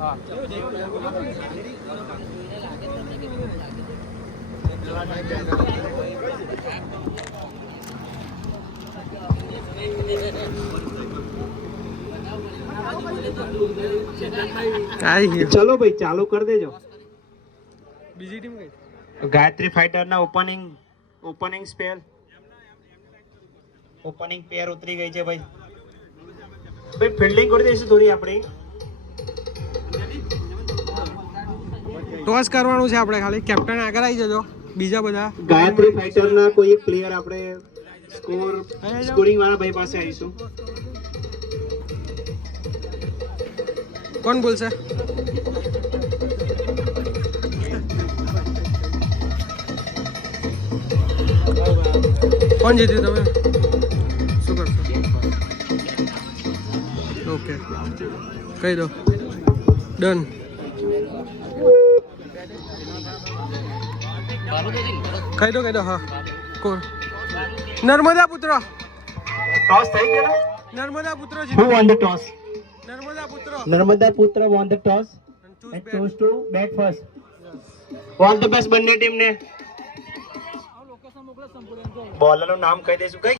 હા ચલો ભાઈ ચાલુ કરી દેજો. બીજી ટીમ કઈ? ગાયત્રી ફાઇટર ના ઓપનિંગ સ્પેલ ઓપનિંગ પેર ઉતરી ગઈ છે ભાઈ. ભાઈ ફિલ્ડિંગ કરી દઈશું થોડી આપણી. ટોસ કરવાનું છે આપણે ખાલી. કેપ્ટન આગળ આવી જજો. બીજા બધા ગાયત્રી ફાઇટર ના કોઈ એક પ્લેયર આપણે સ્કોરિંગ વાળા ભાઈ પાસે આવીશું. કોણ બોલશે? કોણ જીત્યું? તમે શું કરશો? ઓકે કહી દો. ડન. કહી દો. હા કોણ? નર્મદા પુત્ર. ટોસ થઈ ગયો. નર્મદા પુત્ર Who જીત્યું. won the toss? નર્મદા પુત્ર. નર્મદા પુત્ર won the toss and chose to bat first. All the best બંને ટીમને. બોલરનું નામ કહી દઈશું. કઈ